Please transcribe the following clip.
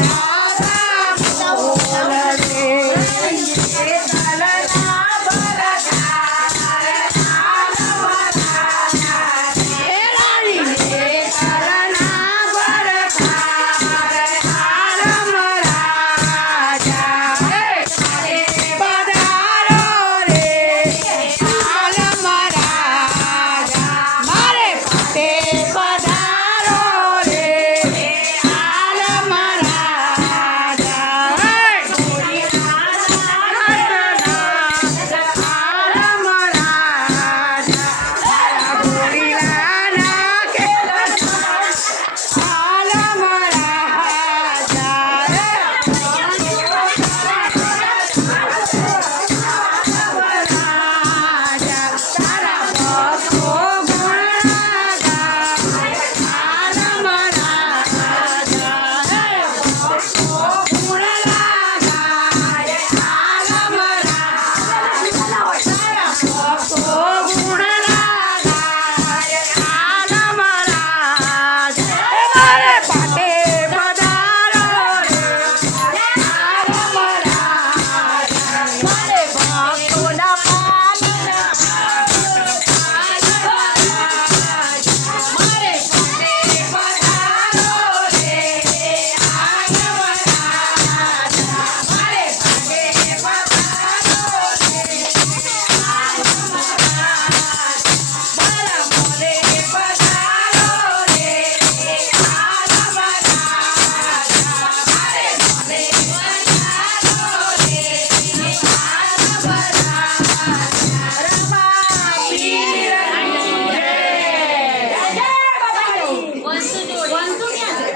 Yeah.